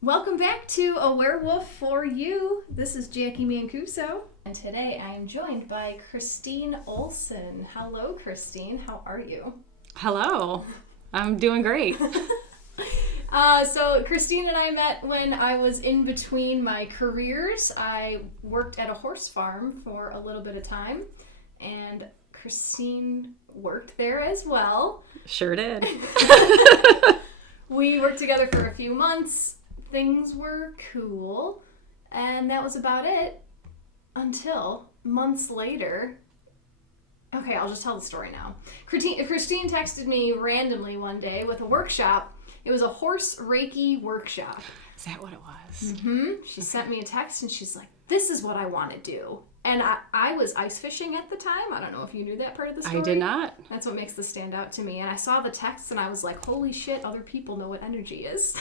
Welcome back to AwareWolf for you. This is Jacqui Mancuso, and today I am joined by Christine Olsen. Hello, Christine. How are you? Hello. I'm doing great. So Christine and I met when I was in between my careers. I worked at a horse farm for a little bit of time, and Christine worked there as well. Sure did. We worked together for a few months. Things were cool, and that was about it until months later. Okay, I'll just tell the story now. Christine texted me randomly one day with a workshop. It was a horse Reiki workshop. Is that what it was? Mm-hmm. She sent me a text and she's like, this is what I want to do. And I was ice fishing at the time. I don't know if you knew that part of the story. I did not. That's what makes this stand out to me. And I saw the text and I was like, holy shit, other people know what energy is.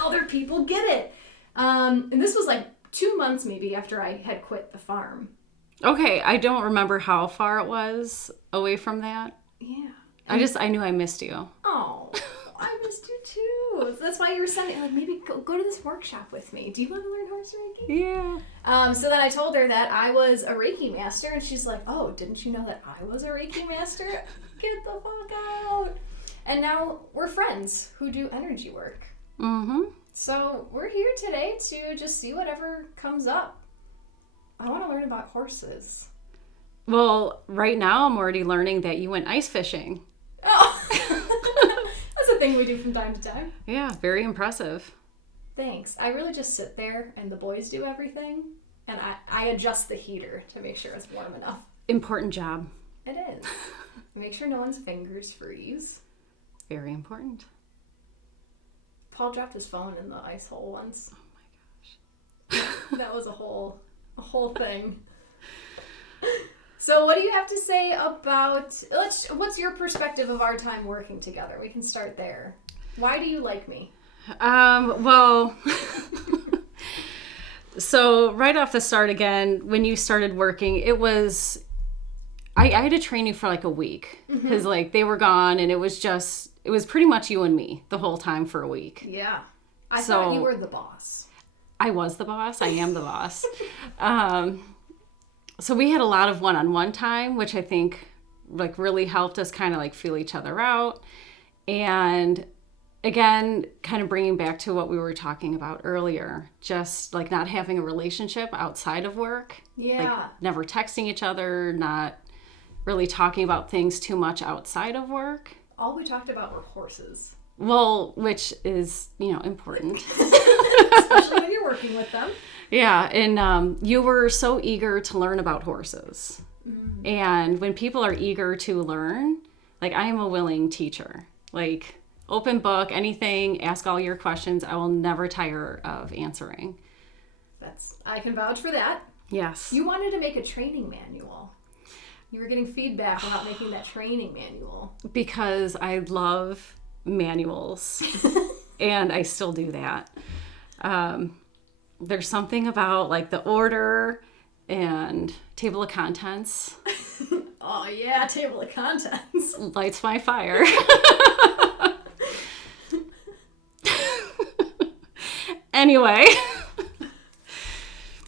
Other people get it. And this was like 2 months maybe after I had quit the farm. Okay, I don't remember how far it was away from that. Yeah. I knew I missed you. Oh, I missed you too. That's why you were sending, like, maybe go to this workshop with me. Do you want to learn horse Reiki? Yeah. So then I told her that I was a Reiki master, and she's like, oh, didn't you know that I was a Reiki master? Get the fuck out. And now we're friends who do energy work. Mm-hmm. So we're here today to just see whatever comes up. I want to learn about horses. Well, right now I'm already learning that you went ice fishing. Oh, that's a thing we do from time to time. Yeah, very impressive. Thanks. I really just sit there and the boys do everything, and I adjust the heater to make sure it's warm enough. Important job. It is. Make sure no one's fingers freeze. Very important. Paul dropped his phone in the ice hole once. Oh my gosh. That was a whole thing. So what do you have to say about, what's your perspective of our time working together? We can start there. Why do you like me? Well, so right off the start again, when you started working, it was, I had to train you for like a week because like they were gone and it was pretty much you and me the whole time for a week. Yeah. I thought you were the boss. I was the boss. I am the boss. So we had a lot of one-on-one time, which I think like really helped us kind of like feel each other out. And again, kind of bringing back to what we were talking about earlier, just like not having a relationship outside of work. Yeah. Like never texting each other, not really talking about things too much outside of work. All we talked about were horses. Well, which is, important. Especially when you're working with them. Yeah, and you were so eager to learn about horses. Mm. And when people are eager to learn, like I am a willing teacher. Like open book, anything, ask all your questions. I will never tire of answering. I can vouch for that. Yes. You wanted to make a training manual. You were getting feedback about making that training manual. Because I love manuals. And I still do that. There's something about like the order and table of contents. Oh yeah, table of contents. Lights my fire. Anyway.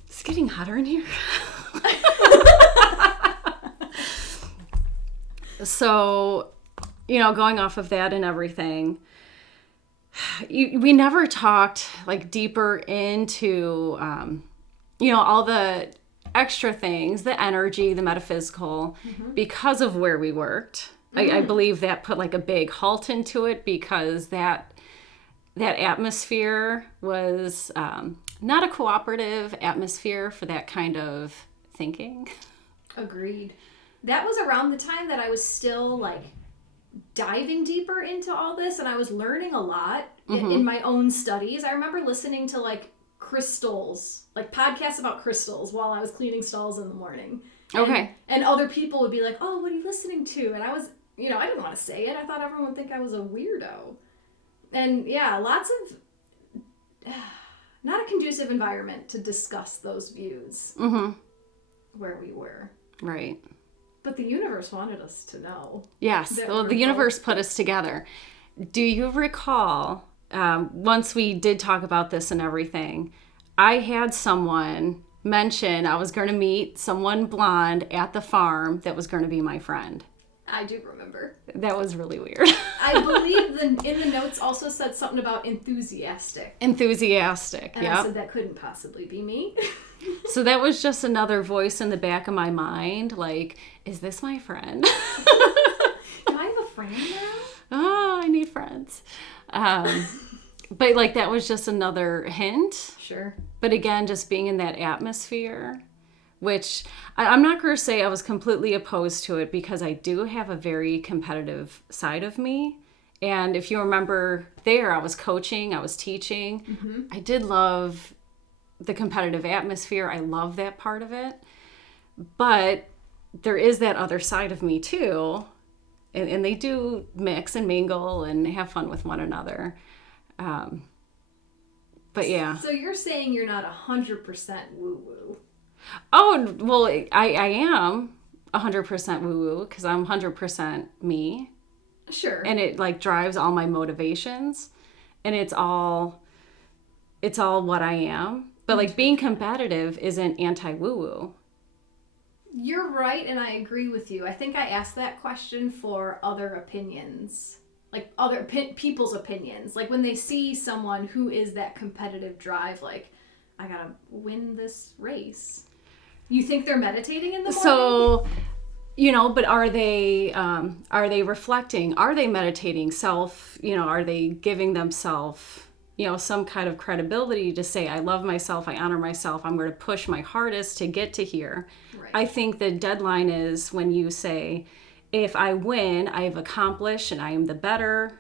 It's getting hotter in here. So, going off of that and everything, we never talked like deeper into, all the extra things, the energy, the metaphysical, because of where we worked. I believe that put like a big halt into it because that atmosphere was not a cooperative atmosphere for that kind of thinking. Agreed. That was around the time that I was still like diving deeper into all this, and I was learning a lot in my own studies. I remember listening to like crystals, like podcasts about crystals while I was cleaning stalls in the morning. And other people would be like, oh, what are you listening to? And I was, I didn't want to say it. I thought everyone would think I was a weirdo. And yeah, lots of not a conducive environment to discuss those views where we were. Right. But the universe wanted us to know. Yes. Well, the universe put us together. Do you recall once we did talk about this and everything, I had someone mention I was going to meet someone blonde at the farm that was going to be my friend. I do remember. That was really weird. I believe in the notes also said something about enthusiastic. Enthusiastic, and yeah. I said that couldn't possibly be me. So that was just another voice in the back of my mind, like, is this my friend? Do I have a friend now? Oh, I need friends. But like that was just another hint. Sure. But again, just being in that atmosphere, which I'm not going to say I was completely opposed to it, because I do have a very competitive side of me. And if you remember there, I was coaching, I was teaching. Mm-hmm. I did love the competitive atmosphere. I love that part of it. But there is that other side of me too. And they do mix and mingle and have fun with one another. But yeah. So you're saying you're not 100% woo-woo. Oh, well, I am 100% woo-woo, because I'm 100% me. Sure. And it like drives all my motivations, and it's all what I am. But like being competitive isn't anti-woo-woo. You're right, and I agree with you. I think I asked that question for other opinions, like other people's opinions. Like when they see someone who is that competitive drive, like, I gotta win this race. You think they're meditating in the morning? So, but are they reflecting? Are they meditating? Are they giving themselves, some kind of credibility to say, I love myself, I honor myself, I'm going to push my hardest to get to here. Right. I think the deadline is when you say, if I win, I've accomplished and I am the better.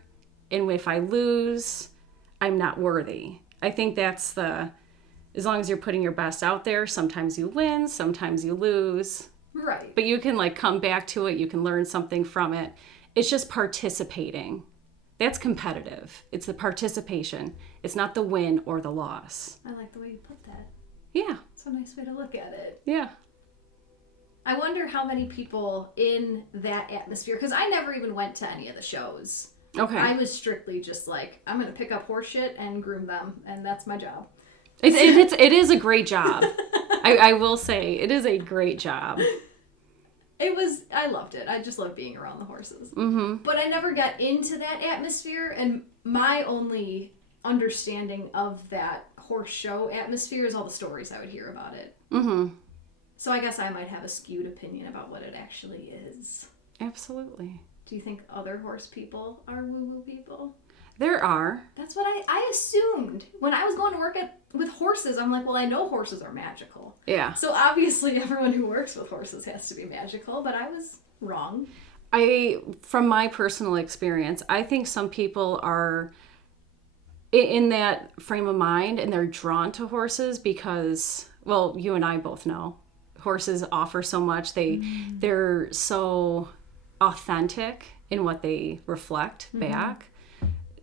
And if I lose, I'm not worthy. I think that's as long as you're putting your best out there, sometimes you win, sometimes you lose. Right. But you can come back to it. You can learn something from it. It's just participating. That's competitive. It's the participation. It's not the win or the loss. I like the way you put that. Yeah. It's a nice way to look at it. Yeah. I wonder how many people in that atmosphere, because I never even went to any of the shows. Okay. I was strictly just like, I'm going to pick up horse shit and groom them, and that's my job. It is a great job. I will say, it is a great job. I loved it. I just loved being around the horses. Mm-hmm. But I never got into that atmosphere, and my only understanding of that horse show atmosphere is all the stories I would hear about it. Mm-hmm. So I guess I might have a skewed opinion about what it actually is. Absolutely. Do you think other horse people are woo-woo people? There are. That's what I assumed. When I was going to work with horses, I'm like, well, I know horses are magical. Yeah. So obviously everyone who works with horses has to be magical, but I was wrong. From my personal experience, I think some people are in that frame of mind and they're drawn to horses because, well, you and I both know, horses offer so much. They're so authentic in what they reflect back.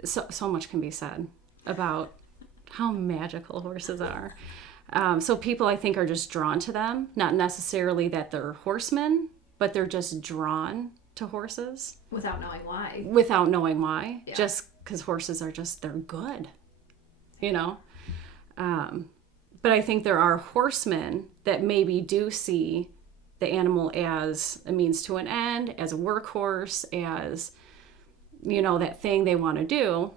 So much can be said about how magical horses are. So people, I think, are just drawn to them. Not necessarily that they're horsemen, but they're just drawn to horses. Without knowing why. Without knowing why. Yeah. Just because horses are they're good. But I think there are horsemen that maybe do see the animal as a means to an end, as a workhorse, as that thing they want to do.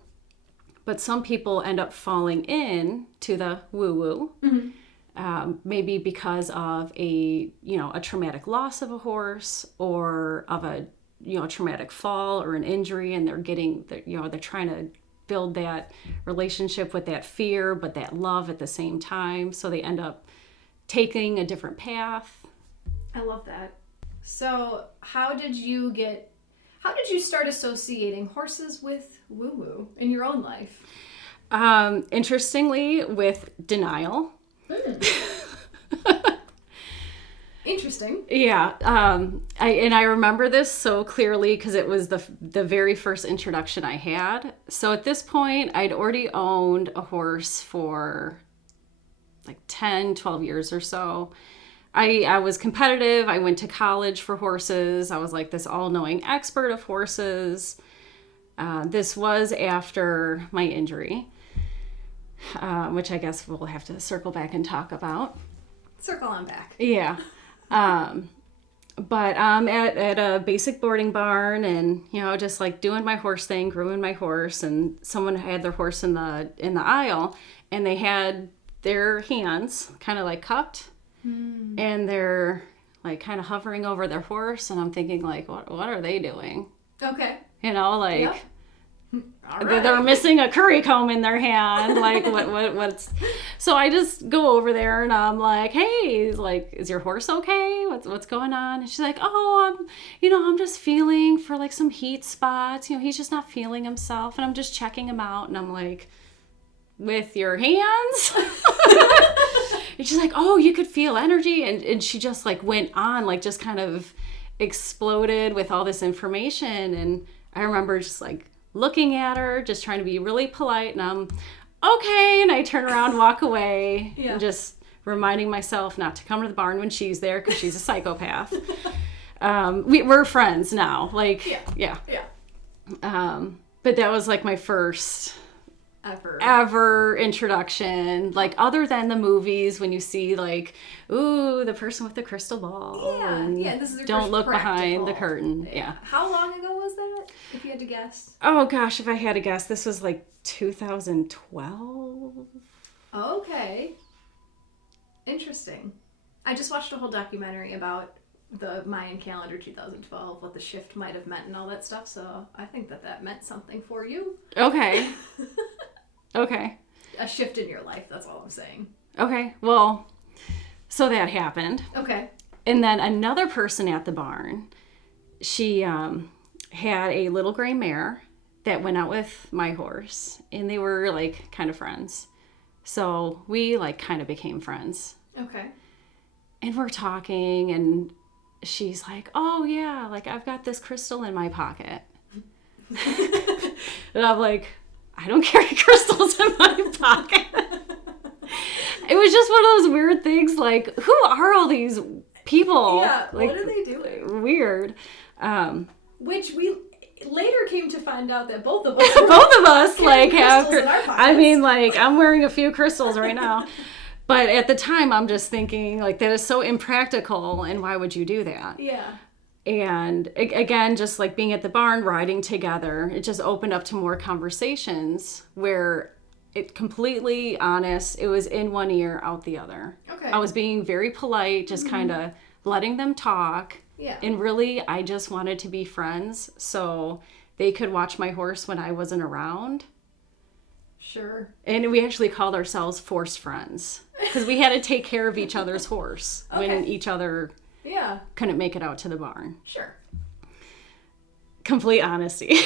But some people end up falling in to the woo-woo, maybe because of a traumatic loss of a horse, or of a traumatic fall or an injury, and they're trying to build that relationship with that fear but that love at the same time, so they end up taking a different path. I love that. So how did you start associating horses with woo-woo in your own life? Interestingly, with denial. Interesting. Yeah. I remember this so clearly because it was the very first introduction I had. So at this point, I'd already owned a horse for like 10, 12 years or so. I was competitive. I went to college for horses. I was like this all-knowing expert of horses. This was after my injury, which I guess we'll have to circle back and talk about. Circle on back. Yeah. But at a basic boarding barn, and just like doing my horse thing, grooming my horse, and someone had their horse in the aisle, and they had their hands kind of like cupped, and they're like kind of hovering over their horse, and I'm thinking like, what are they doing? Okay. Like. Yep. Right. They're missing a curry comb in their hand. Like, what's... So I just go over there and I'm like, hey, like, is your horse okay? What's going on? And she's like, oh, I'm just feeling for like some heat spots. He's just not feeling himself, and I'm just checking him out. And I'm like, with your hands? And she's like, oh, you could feel energy. And she just like went on, like just kind of exploded with all this information. And I remember just like looking at her, just trying to be really polite, and I'm okay, and I turn around, walk away, and just reminding myself not to come to the barn when she's there, because she's a psychopath. We're friends now, like, yeah. But that was like my first ever introduction, like other than the movies when you see like, ooh, the person with the crystal ball. Yeah, this is your don't first look practical. behind the curtain. Yeah. How long ago was that, if you had to guess? Oh gosh, if I had to guess, this was like 2012. Okay. Interesting. I just watched a whole documentary about the Mayan calendar 2012, what the shift might have meant and all that stuff, so I think that meant something for you. Okay. Okay. A shift in your life, that's all I'm saying. Okay, well, so that happened. Okay. And then another person at the barn, she had a little gray mare that went out with my horse, and they were like kind of friends. So we like kind of became friends. Okay. And we're talking, and she's like, oh yeah, like I've got this crystal in my pocket. And I'm like, I don't carry crystals in my pocket. It was just one of those weird things, like, who are all these people? Yeah, like, what are they doing? Weird. Which we later came to find out that both of us like have, in our pockets. I mean, like, I'm wearing a few crystals right now. But at the time, I'm just thinking, like, that is so impractical, and why would you do that? Yeah. And again, just like being at the barn, riding together, it just opened up to more conversations where it completely honest, it was in one ear, out the other. Okay. I was being very polite, just kind of letting them talk. Yeah. And really, I just wanted to be friends so they could watch my horse when I wasn't around. Sure. And we actually called ourselves forced friends because we had to take care of each other's horse when each other couldn't make it out to the barn. Sure. Complete honesty.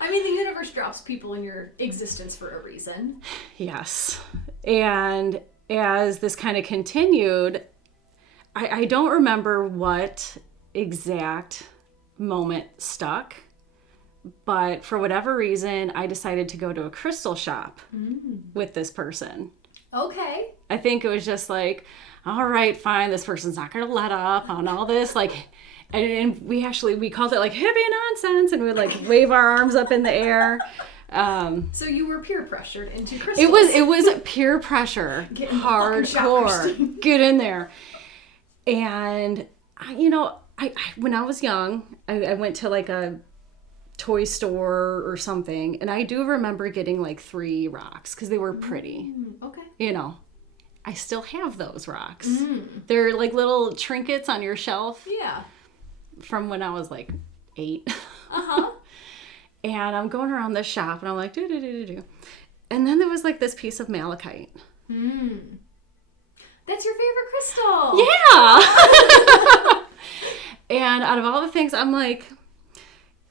I mean, the universe drops people in your existence for a reason. Yes. And as this kind of continued, I don't remember what exact moment stuck, but for whatever reason, I decided to go to a crystal shop with this person. Okay. I think it was just like, all right, fine, this person's not going to let up on all this. Like, and we called it like hippie nonsense, and we would like wave our arms up in the air. So you were peer pressured into crystals. It was peer pressure. Hardcore. Get in there. And, I when I was young, I went to like a toy store or something, and I do remember getting like 3 rocks because they were pretty. Okay. I still have those rocks. They're like little trinkets on your shelf. Yeah. From when I was like 8. Uh-huh. And I'm going around this shop, and I'm like, do. And then there was like this piece of malachite. That's your favorite crystal. Yeah. And out of all the things, I'm like,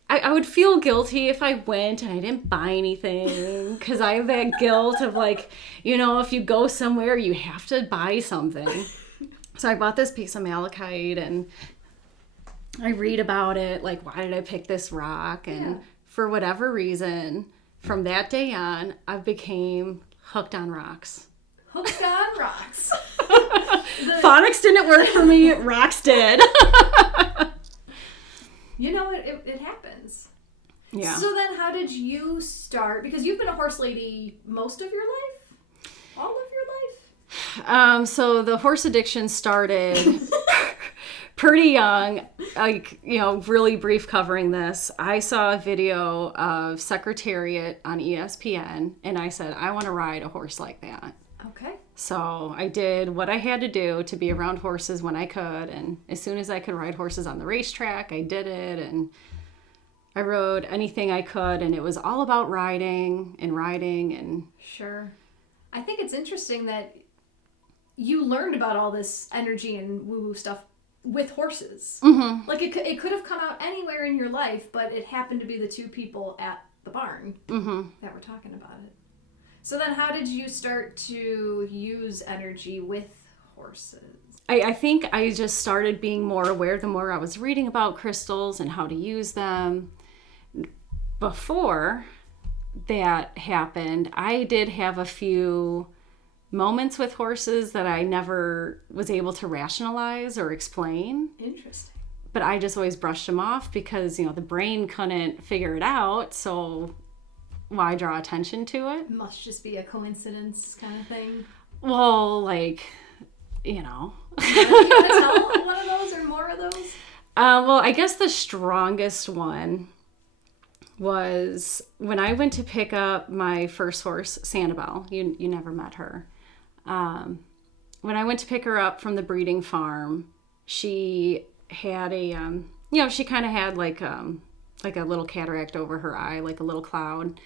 I would feel guilty if I went and I didn't buy anything, because I have that guilt of like, if you go somewhere, you have to buy something. So I bought this piece of malachite, and I read about it, like, why did I pick this rock? And for whatever reason, from that day on, I became hooked on rocks. Hooked on rocks. Phonics didn't work for me, rocks did. It happens. Yeah. So then how did you start? Because you've been a horse lady most of your life? All of your life? So the horse addiction started pretty young. Like, really brief covering this. I saw a video of Secretariat on ESPN, and I said, I want to ride a horse like that. Okay. So I did what I had to do to be around horses when I could, and as soon as I could ride horses on the racetrack, I did it, and I rode anything I could, and it was all about riding and... Sure. I think it's interesting that you learned about all this energy and woo-woo stuff with horses. Mm-hmm. Like, it could have come out anywhere in your life, but it happened to be the two people at the barn that were talking about it. So then how did you start to use energy with horses? I think I just started being more aware the more I was reading about crystals and how to use them. Before that happened, I did have a few moments with horses that I never was able to rationalize or explain. Interesting. But I just always brushed them off because, the brain couldn't figure it out. So why draw attention to it? Must just be a coincidence kind of thing. Well, like, You want to tell one of those or more of those? Well, I guess the strongest one was when I went to pick up my first horse, Sanibel. You never met her. When I went to pick her up from the breeding farm, she had a, she kind of had like a little cataract over her eye, like a little cloud.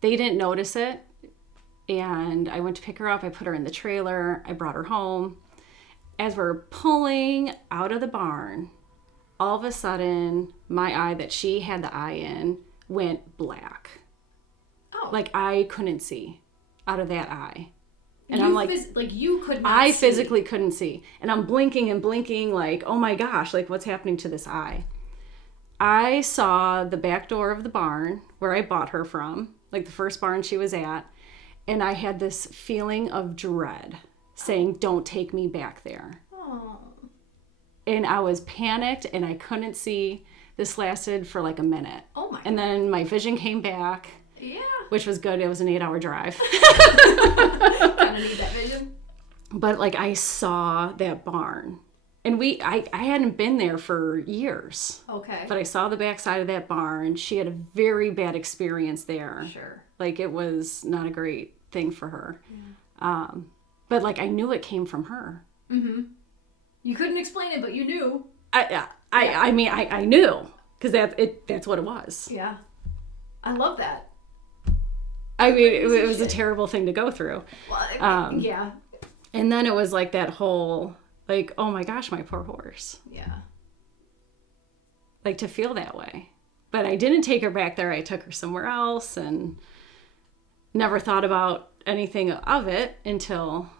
They didn't notice it. And I went to pick her up. I put her in the trailer. I brought her home. As we're pulling out of the barn, all of a sudden, my eye that she had the eye in went black. Oh. Like, I couldn't see out of that eye. And I'm like, you could not I see. physically couldn't see. And I'm blinking and blinking like, oh my gosh, like what's happening to this eye? I saw the back door of the barn where I bought her from, like the first barn she was at. And I had this feeling of dread saying, don't take me back there. Oh. And I was panicked and I couldn't see. This lasted for like a minute. Oh my. And then my vision came back. Yeah. Which was good. It was an 8-hour drive. Kind of need that vision. But like I saw that barn. And I hadn't been there for years. Okay. But I saw the backside of that barn. She had a very bad experience there. Sure. Like it was not a great thing for her. Yeah. But like I knew it came from her. Mm-hmm. You couldn't explain it, but you knew. I mean, I knew because that's what it was. Yeah. I love that. I mean, it was a terrible thing to go through. Well, yeah. And then it was like that whole, like, oh my gosh, my poor horse. Yeah. Like to feel that way. But I didn't take her back there. I took her somewhere else and never thought about anything of it until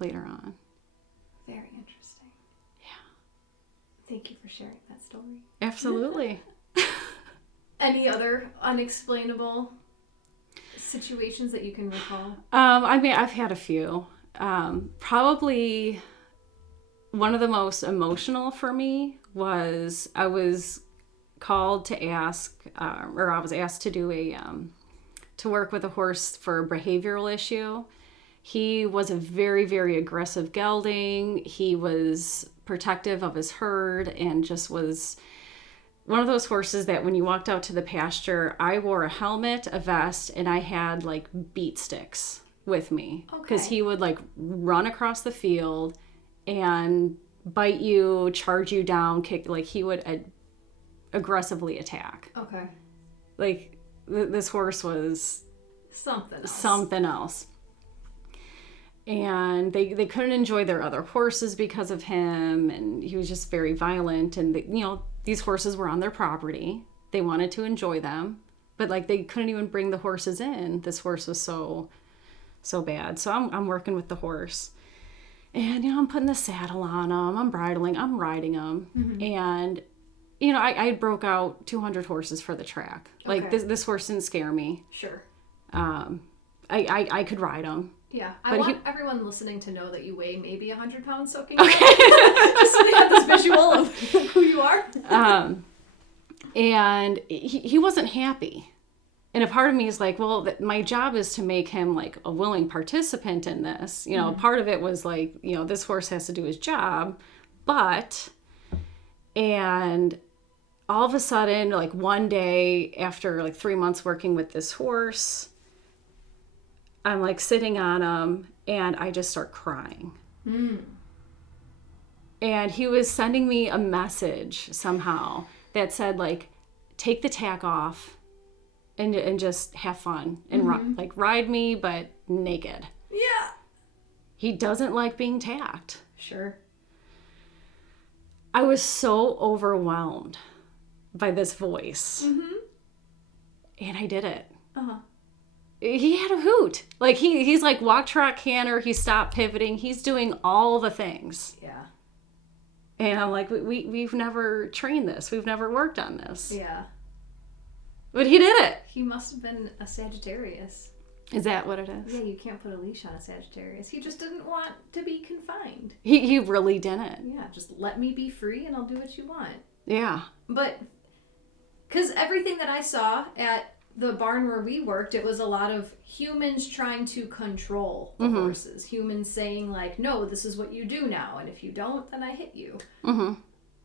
later on. Very interesting. Yeah. Thank you for sharing that story. Absolutely. Any other unexplainable situations that you can recall? I mean, I've had a few. Probably one of the most emotional for me was I was called to ask, or I was asked to do to work with a horse for a behavioral issue. He was a very, very aggressive gelding. He was protective of his herd and just was one of those horses that when you walked out to the pasture, I wore a helmet, a vest, and I had like beat sticks with me. Because he would like run across the field and bite you, charge you down, kick, like he would aggressively attack. Okay. Like this horse was something else. And they couldn't enjoy their other horses because of him, and he was just very violent. And these horses were on their property. They wanted to enjoy them, but like they couldn't even bring the horses in. This horse was so bad. So I'm working with the horse, and I'm putting the saddle on him, I'm bridling, I'm riding him, and I broke out 200 horses for the track. Like this horse didn't scare me. Sure. I could ride him. Yeah, I want everyone listening to know that you weigh maybe 100 pounds soaking wet. Just so they have this visual of who you are. And he wasn't happy. And a part of me is like, well, my job is to make him like a willing participant in this. You know, part of it was like, you know, this horse has to do his job. And all of a sudden, like one day after like 3 months working with this horse, I'm like sitting on him and I just start crying. And he was sending me a message somehow that said like, take the tack off and just have fun and ride me, but naked. Yeah. He doesn't like being tacked. Sure. I was so overwhelmed by this voice. And I did it. He had a hoot. Like he's like walk, trot, canter. He stopped pivoting. He's doing all the things. Yeah. And I'm like, we've never trained this. We've never worked on this. Yeah. But he did it. He must have been a Sagittarius. Is that what it is? Yeah, you can't put a leash on a Sagittarius. He just didn't want to be confined. He really didn't. Yeah, just let me be free and I'll do what you want. Yeah. But, because everything that I saw at the barn where we worked, it was a lot of humans trying to control the horses. Humans saying like, no, this is what you do now. And if you don't, then I hit you.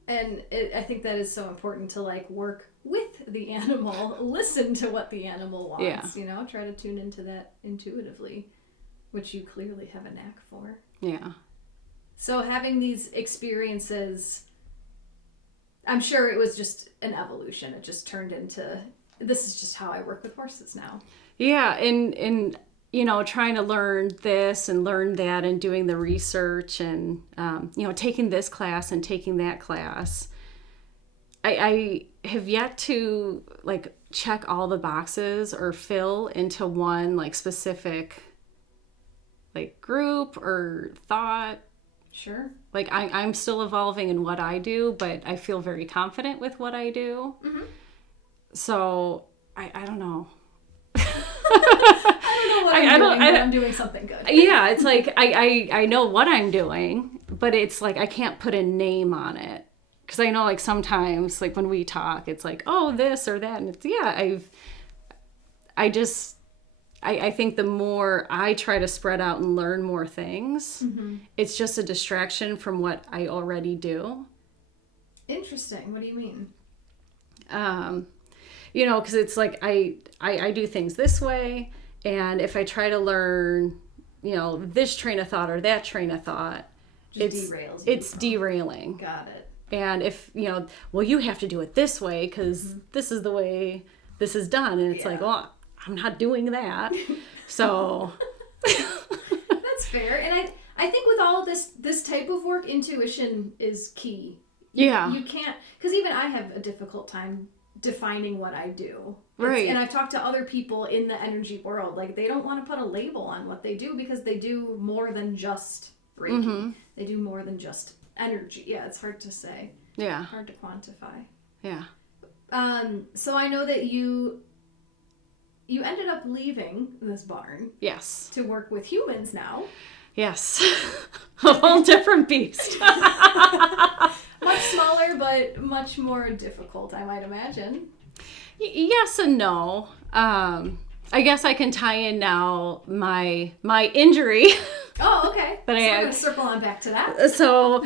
And I think that is so important to like work with the animal, listen to what the animal wants, you know, try to tune into that intuitively, which you clearly have a knack for. Yeah. So having these experiences, I'm sure it was just an evolution. It just turned into, this is just how I work with horses now. Yeah. And you know, trying to learn this and learn that and doing the research and, you know, taking this class and taking that class. I have yet to like check all the boxes or fill into one like specific like group or thought. Sure. Like I'm still evolving in what I do, but I feel very confident with what I do. So I don't know. I don't know what I'm doing, but I'm doing something good. Yeah, it's like I know what I'm doing, but it's like I can't put a name on it. Because I know like sometimes like when we talk, it's like, oh, this or that. And it's, yeah, I think the more I try to spread out and learn more things, it's just a distraction from what I already do. Interesting. What do you mean? You know, because it's like I do things this way. And if I try to learn, you know, this train of thought or that train of thought, it's derailing. Got it. And if, you know, well, you have to do it this way because this is the way this is done. And it's like, well, I'm not doing that. So. That's fair. And I think with all of this type of work, intuition is key. You can't, because even I have a difficult time defining what I do. Right. And I've talked to other people in the energy world. Like, they don't want to put a label on what they do because they do more than just Reiki. They do more than just energy. Yeah, it's hard to say. Yeah. Hard to quantify. Yeah. So I know that you ended up leaving this barn. Yes. To work with humans now. Yes. A whole different beast. Much smaller, but much more difficult, I might imagine. Yes and no. I guess I can tie in now my injury. Oh, okay. But so I'm going to circle on back to that. So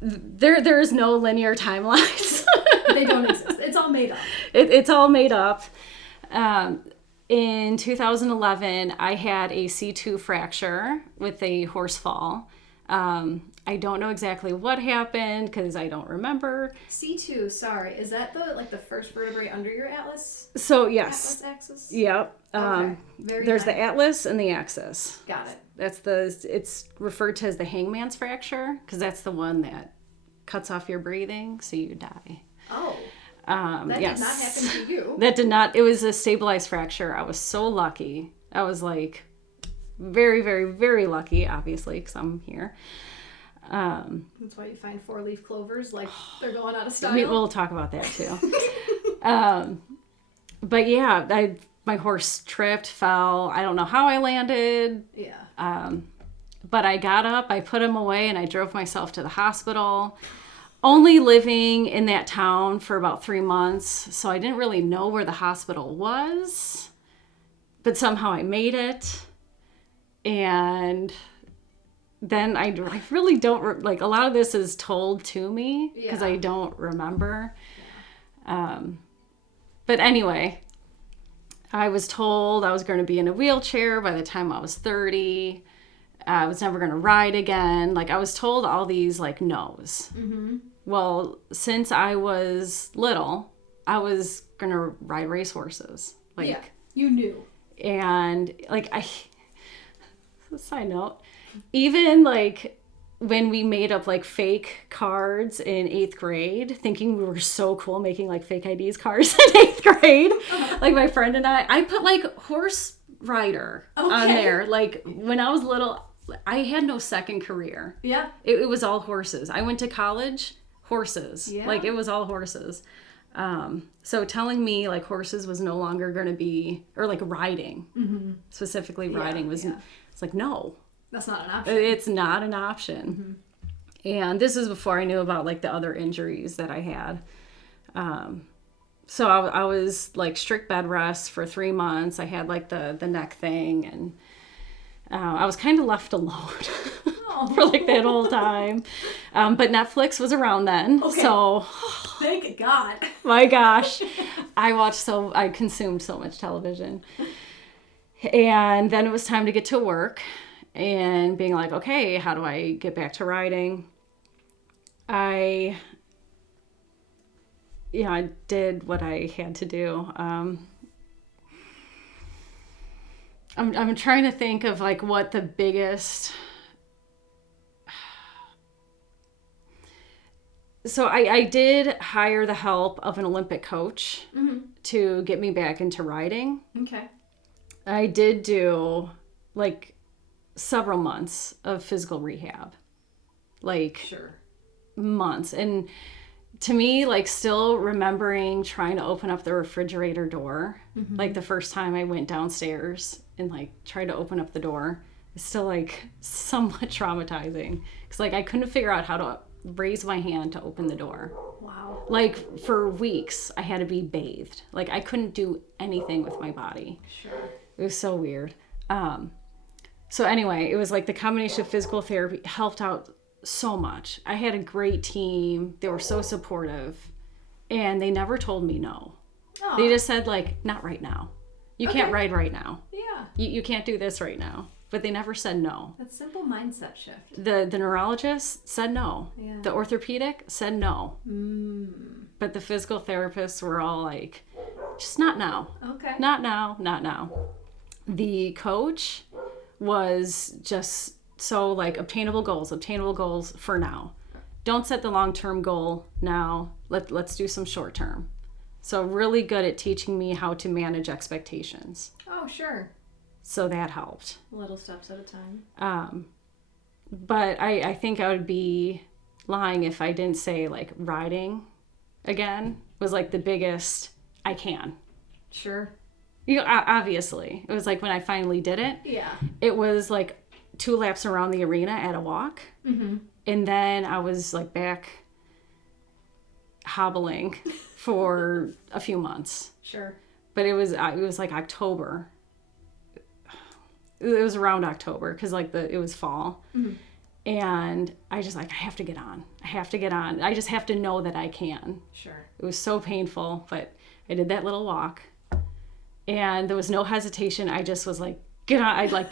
there is no linear timelines. They don't exist. It's all made up. It's all made up. In 2011, I had a C2 fracture with a horse fall. I don't know exactly what happened because I don't remember. C2, sorry. Is that the first vertebrae under your atlas? So, yes. Atlas axis? Yep. Okay. There's the atlas and the axis. Got it. It's referred to as the hangman's fracture because that's the one that cuts off your breathing so you die. Oh. That yes. did not happen to you. That did not. It was a stabilized fracture. I was so lucky. I was like very, very, very lucky, obviously, because I'm here. That's why you find 4-leaf clovers like they're going out of style. We'll talk about that too. But yeah, my horse tripped, fell. I don't know how I landed. Yeah. But I got up, I put him away, and I drove myself to the hospital. only living in that town for about 3 months, so I didn't really know where the hospital was, but somehow I made it. And then I really don't, like, a lot of this is told to me because I don't remember. But anyway, I was told I was going to be in a wheelchair by the time I was 30. I was never going to ride again. Like, I was told all these, like, no's. Mm-hmm. Well, since I was little, I was going to ride racehorses. Like, yeah, you knew. And, like, side note, even, like, when we made up, like, fake cards in 8th grade, thinking we were so cool making, like, fake IDs cards in 8th grade, like, my friend and I put, like, horse rider on there. Like, when I was little, I had no second career. Yeah. It was all horses. I went to college, horses. Yeah. Like, it was all horses. So telling me, like, horses was no longer going to be, or, like, riding, specifically riding was, it's like, no. That's not an option. It's not an option. Mm-hmm. And this is before I knew about, like, the other injuries that I had. So I was, like, strict bed rest for 3 months. I had, like, the neck thing, and I was kind of left alone for, like, that whole time. But Netflix was around then. Okay. So thank God. My gosh. I consumed so much television. And then it was time to get to work and being like, okay, how do I get back to riding? I did what I had to do. I'm trying to think of, like, what the biggest... So I did hire the help of an Olympic coach to get me back into riding. Okay. I did do, like, several months of physical rehab. Like, sure. Months. And to me, like, still remembering trying to open up the refrigerator door, like, the first time I went downstairs and, like, tried to open up the door, is still, like, somewhat traumatizing. Because, like, I couldn't figure out how to raise my hand to open the door. Wow. Like, for weeks, I had to be bathed. Like, I couldn't do anything with my body. Sure. It was so weird. So anyway, it was like the combination of physical therapy helped out so much. I had a great team. They were so supportive. And they never told me no. Aww. They just said, like, not right now. You can't ride right now. Yeah. You can't do this right now. But they never said no. That's simple mindset shift. The neurologist said no. Yeah. The orthopedic said no. But the physical therapists were all like, just not now. Okay. Not now, not now. The coach was just so, like, obtainable goals for now. Don't set the long-term goal now. Let's do some short-term. So really good at teaching me how to manage expectations. Oh, sure. So that helped. Little steps at a time. But I think I would be lying if I didn't say, like, riding again was, like, the biggest I can. Sure. Obviously. It was like when I finally did it. Yeah. It was like 2 laps around the arena at a walk. Mm-hmm. And then I was, like, back hobbling for a few months. Sure. But it was like October. It was around October because, like, it was fall. Mm-hmm. And I just, like, I have to get on. I just have to know that I can. Sure. It was so painful, but I did that little walk. And there was no hesitation. I just was like, get on.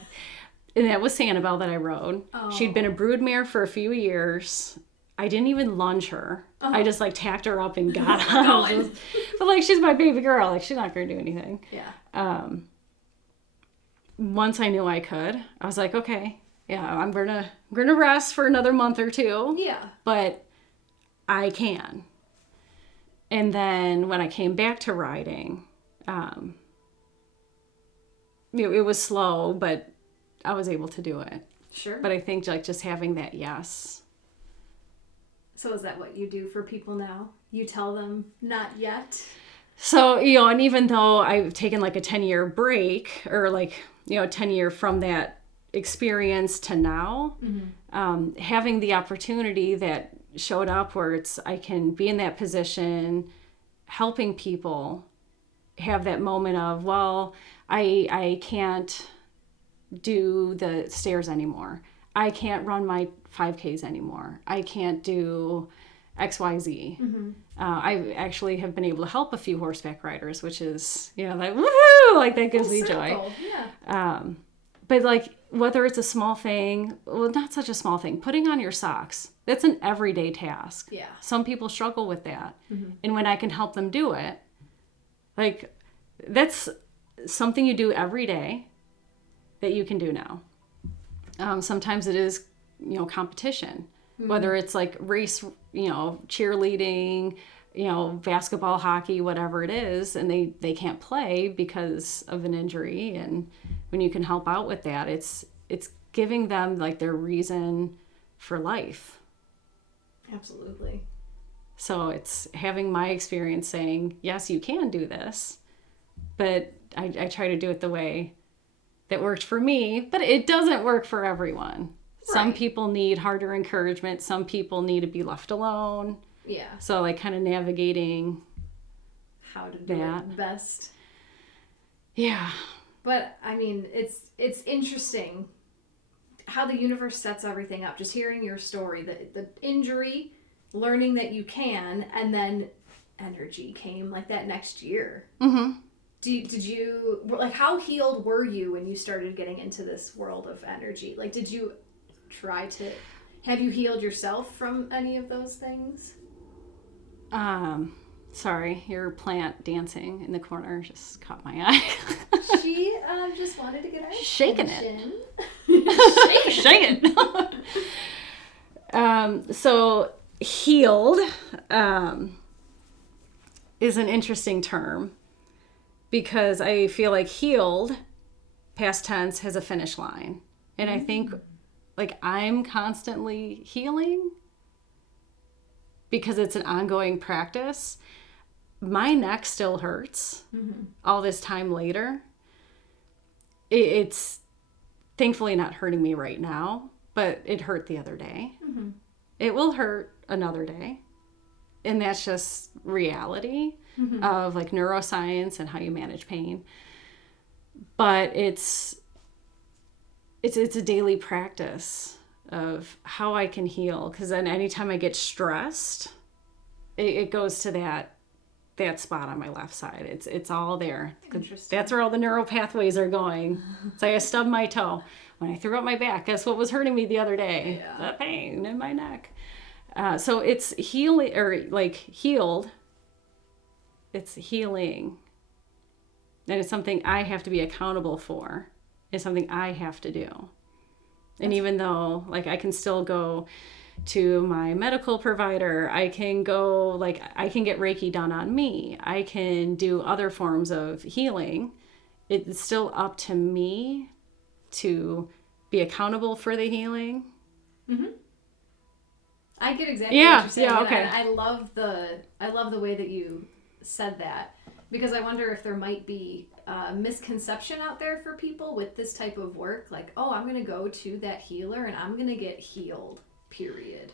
And that was Sanibel that I rode. Oh. She'd been a broodmare for a few years. I didn't even lunge her. Uh-huh. I just, like, tacked her up and got on. But, like, she's my baby girl. Like, she's not going to do anything. Yeah. Once I knew I could, I was like, okay, yeah, I'm gonna rest for another month or 2. Yeah. But I can. And then when I came back to riding, it was slow, but I was able to do it. Sure. But I think, like, just having that yes. So is that what you do for people now? You tell them not yet? So, and even though I've taken, like, a 10-year break, or, like, 10-year from that experience to now, having the opportunity that showed up where I can be in that position, helping people have that moment of, well, I can't do the stairs anymore. I can't run my 5Ks anymore. I can't do XYZ. Mm-hmm. I actually have been able to help a few horseback riders, which is, like, woohoo! Like, that gives me joy. Yeah. But, like, whether it's a small thing, well, not such a small thing, putting on your socks, that's an everyday task. Yeah. Some people struggle with that. Mm-hmm. And when I can help them do it, like, that's something you do every day that you can do now. Sometimes it is, competition, whether it's like race, cheerleading, basketball, hockey, whatever it is, and they can't play because of an injury. And when you can help out with that, it's giving them like their reason for life. Absolutely. So it's having my experience saying, yes, you can do this, but I try to do it the way that worked for me, but it doesn't work for everyone. Right. Some people need harder encouragement. Some people need to be left alone. Yeah. So like kind of navigating how to do it best. Yeah. But I mean, it's interesting how the universe sets everything up. Just hearing your story, the injury, learning that you can, and then energy came like that next year. Mm-hmm. Did you, like, how healed were you when you started getting into this world of energy? Like, did you have you healed yourself from any of those things? Sorry, your plant dancing in the corner just caught my eye. She just wanted to get our shaking attention. It. Shake it. So healed is an interesting term because I feel like healed, past tense, has a finish line. And I think like I'm constantly healing because it's an ongoing practice. My neck still hurts all this time later. It's thankfully not hurting me right now, but it hurt the other day. Mm-hmm. It will hurt another day. And that's just reality of like neuroscience and how you manage pain. But it's a daily practice of how I can heal. Because then anytime I get stressed, it goes to that spot on my left side. It's all there. That's where all the neural pathways are going. It's like I stubbed my toe. When I threw up my back, guess what was hurting me the other day? Yeah. The pain in my neck. So it's healing, or like healed. It's healing. And it's something I have to be accountable for. It's something I have to do. And even though, like, I can still go to my medical provider, I can go, like, I can get Reiki done on me. I can do other forms of healing. It's still up to me to be accountable for the healing. Mm-hmm. I get exactly what you're saying. Yeah, okay. And I love the way that you said that, because I wonder if there might be a misconception out there for people with this type of work, like, oh, I'm going to go to that healer and I'm going to get healed, period.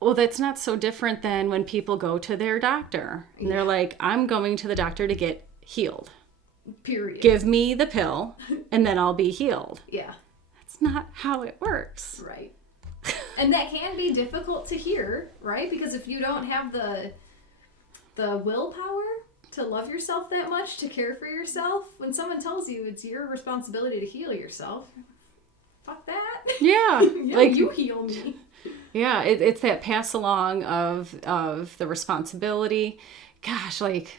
Well, that's not so different than when people go to their doctor and they're like, I'm going to the doctor to get healed. Period. Give me the pill and then I'll be healed. Yeah. That's not how it works. Right. And that can be difficult to hear, right? Because if you don't have the willpower to love yourself that much, to care for yourself, when someone tells you it's your responsibility to heal yourself, fuck that. Yeah. Yeah, like, you heal me. Yeah, it's that pass along of the responsibility. Gosh, like,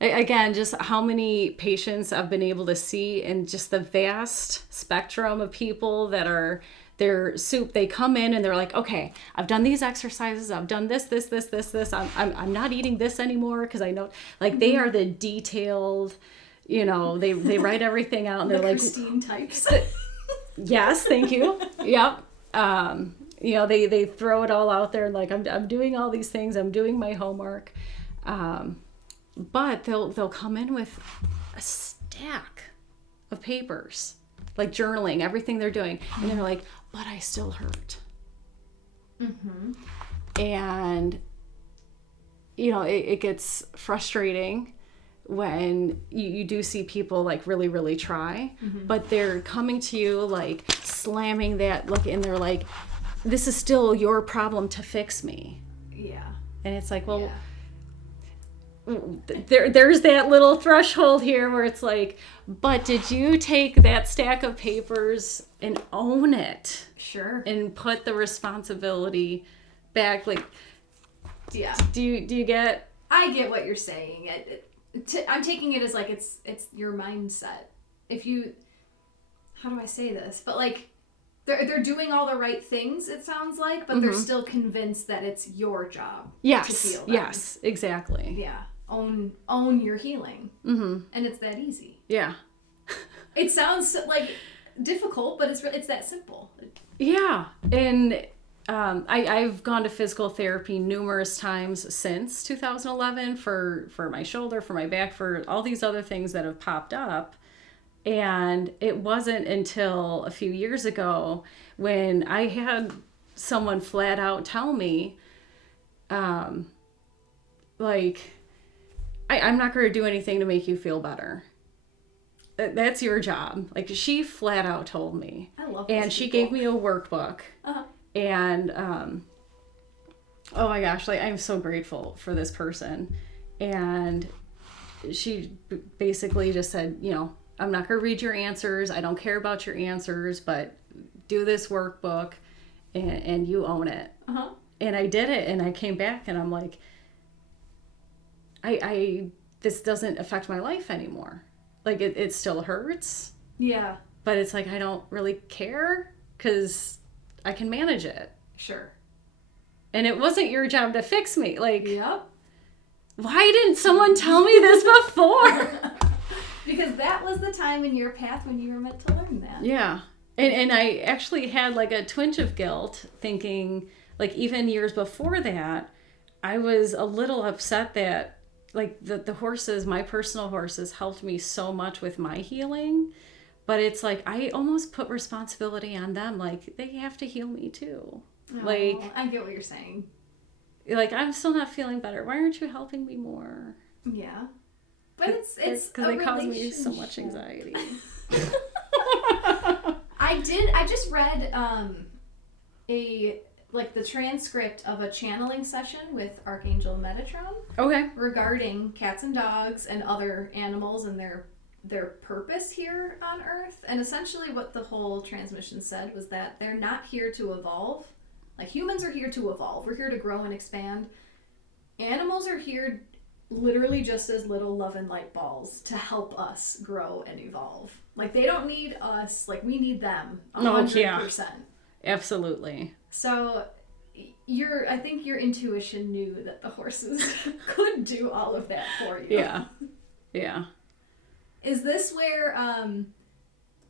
again, just how many patients I've been able to see, and just the vast spectrum of people that are their soup. They come in and they're like, okay, I've done these exercises, I've done this. I'm not eating this anymore because I know, like, they are the detailed, they write everything out and they're like Christine types. Yes, thank you. Yep. They throw it all out there and like, I'm doing all these things, I'm doing my homework. But they'll come in with a stack of papers, like journaling, everything they're doing. And they're like, but I still hurt. Mm-hmm. And, you know, it gets frustrating when you do see people like really, really try, but they're coming to you like slamming that look, and they're like, this is still your problem to fix me. Yeah. And it's like, well, there's that little threshold here where it's like, but did you take that stack of papers and own it? Sure. And put the responsibility back? Like, yeah. Do you get? I get what you're saying. I'm taking it as like it's your mindset. If you, how do I say this? But like, they're doing all the right things, it sounds like, but they're still convinced that it's your job. Yes. To feel them. Yes. Exactly. Yeah. Own your healing. And it's that easy. Yeah. It sounds like difficult, but it's that simple. Yeah. And I've gone to physical therapy numerous times since 2011 for my shoulder, for my back, for all these other things that have popped up. And it wasn't until a few years ago when I had someone flat out tell me, like, I'm not going to do anything to make you feel better. That's your job. Like, she flat out told me. I love And she gave me a workbook. And, oh my gosh, like, I'm so grateful for this person. And she basically just said, you know, I'm not going to read your answers. I don't care about your answers, but do this workbook and you own it. And I did it, and I came back and I'm like, this doesn't affect my life anymore. Like, it still hurts. Yeah. But it's like, I don't really care because I can manage it. Sure. And it wasn't your job to fix me. Like, yep. Why didn't someone tell me this before? Because that was the time in your path when you were meant to learn that. Yeah. And I actually had like a twinge of guilt thinking, like, even years before that, I was a little upset that like the horses, my personal horses, helped me so much with my healing. But it's like, I almost put responsibility on them. Like, they have to heal me too. Oh, like, I get what you're saying. Like, I'm still not feing better. Why aren't you helping me more? Yeah. But it's because they cause me so much anxiety. I just read the transcript of a channeling session with Archangel Metatron. Okay. Regarding cats and dogs and other animals and their purpose here on Earth. And essentially what the whole transmission said was that they're not here to evolve. Like, humans are here to evolve. We're here to grow and expand. Animals are here literally just as little love and light balls to help us grow and evolve. Like, they don't need us. Like, we need them 100%. Yeah. Absolutely. So I think your intuition knew that the horses could do all of that for you. Yeah. Yeah. Is this where,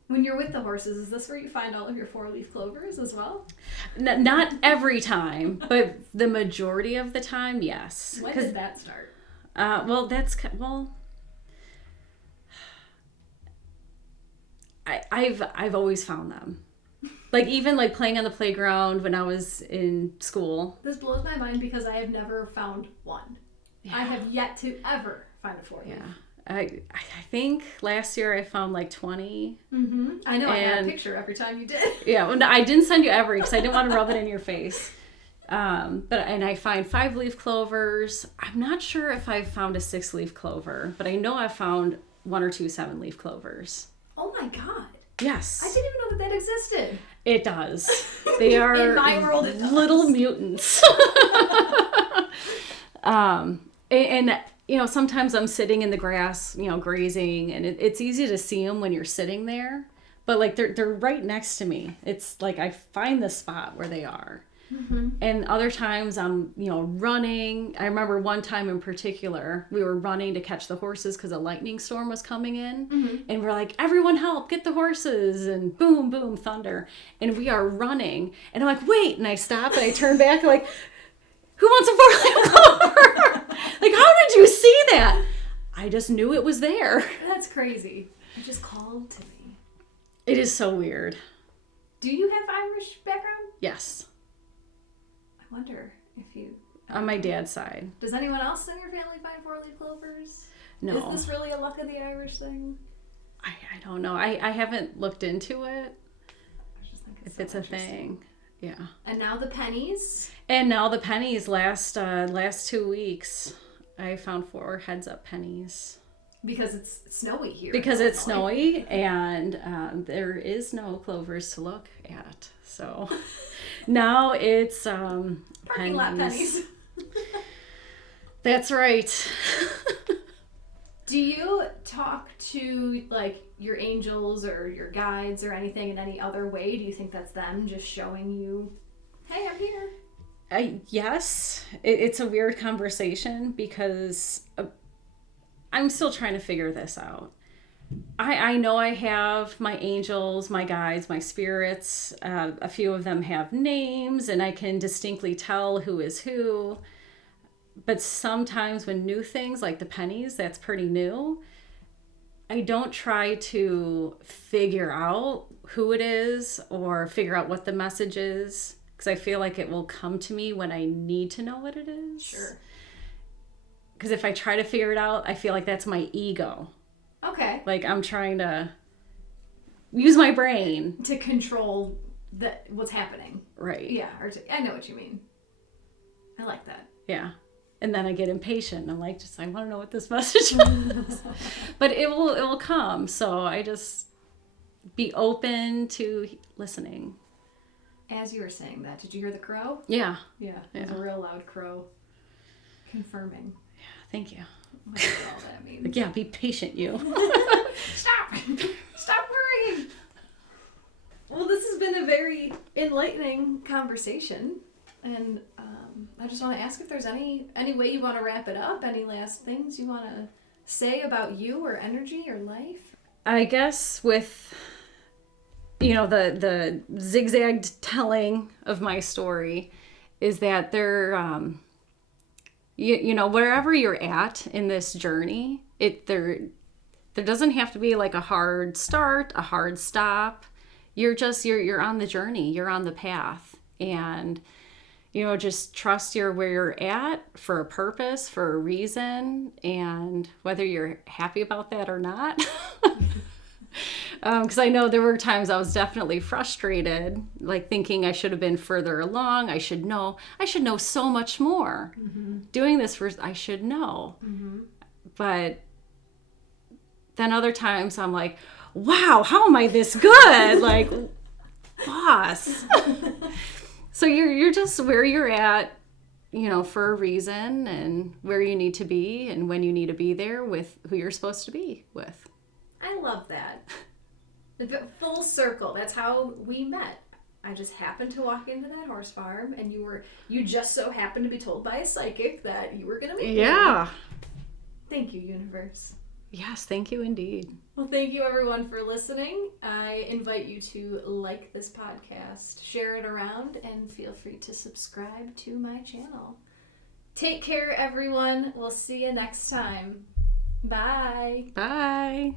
when you're with the horses, is this where you find all of your 4-leaf clovers as well? Not every time, but the majority of the time, yes. When did that start? I've always found them. Like, even like playing on the playground when I was in school. This blows my mind because I have never found one. Yeah. I have yet to ever find a 4-leaf. Yeah. I think last year I found like 20. Mm-hmm. I know, I had a picture every time you did. Yeah, well, I didn't send you every because I didn't want to rub it in your face. And I find 5-leaf clovers. I'm not sure if I've found a 6-leaf clover, but I know I've found 1 or 2 7-leaf clovers. Oh my God. Yes. I didn't even know that existed. It does. They are in my world, it does. Little mutants. And you know, sometimes I'm sitting in the grass, you know, grazing, and it's easy to see them when you're sitting there. But like they're right next to me. It's like I find the spot where they are. Mm-hmm. And other times I'm, you know, running. I remember one time in particular, we were running to catch the horses because a lightning storm was coming in. Mm-hmm. And we're like, everyone help, get the horses. And boom, boom, thunder. And we are running. And I'm like, wait. And I stop and I turn back like, who wants a 4-leaf clover? Like, how did you see that? I just knew it was there. That's crazy. It just called to me. It is so weird. Do you have Irish background? Yes. wonder if you... On my dad's side. Does anyone else in your family find 4-leaf clovers? No. Is this really a luck of the Irish thing? I don't know. I haven't looked into it. I just think If it's a thing. Yeah. And now the pennies. Last 2 weeks, I found 4 heads-up pennies. Because it's snowy here. Because it's snowy, and there is no clovers to look at. So now it's parking lot pennies. That's right. Do you talk to like your angels or your guides or anything in any other way? Do you think that's them just showing you, hey, I'm here? Yes. It's a weird conversation because I'm still trying to figure this out. I know I have my angels, my guides, my spirits. A few of them have names, and I can distinctly tell who is who. But sometimes when new things, like the pennies, that's pretty new, I don't try to figure out who it is or figure out what the message is, because I feel like it will come to me when I need to know what it is. Sure. Because if I try to figure it out, I feel like that's my ego. Okay. Like I'm trying to use my brain to control what's happening. Right. Yeah. I know what you mean. I like that. Yeah. And then I get impatient and I'm like, I want to know what this message is. But it will come. So I just be open to listening. As you were saying that, did you hear the crow? Yeah. Yeah. It was a real loud crow. Confirming. Yeah. Thank you. What all that means. Like, yeah, be patient, you. Stop worrying. Well, this has been a very enlightening conversation. And I just want to ask if there's any way you want to wrap it up, any last things you want to say about you or energy or life? I guess with, the zigzagged telling of my story is that there, wherever you're at in this journey, there doesn't have to be like a hard start, a hard stop. You're on the journey, you're on the path, and just trust where you're at for a purpose, for a reason, and whether you're happy about that or not. Because I know there were times I was definitely frustrated, like thinking I should have been further along. I should know so much more. Mm-hmm. Doing this I should know. Mm-hmm. But then other times I'm like, wow, how am I this good? Like, boss. So you're just where you're at, for a reason, and where you need to be and when you need to be there with who you're supposed to be with. I love that. Full circle. That's how we met. I just happened to walk into that horse farm, and you just so happened to be told by a psychic that you were going to meet me. Yeah. Thank you, universe. Yes, thank you indeed. Well, thank you everyone for listening. I invite you to like this podcast, share it around, and feel free to subscribe to my channel. Take care, everyone. We'll see you next time. Bye. Bye.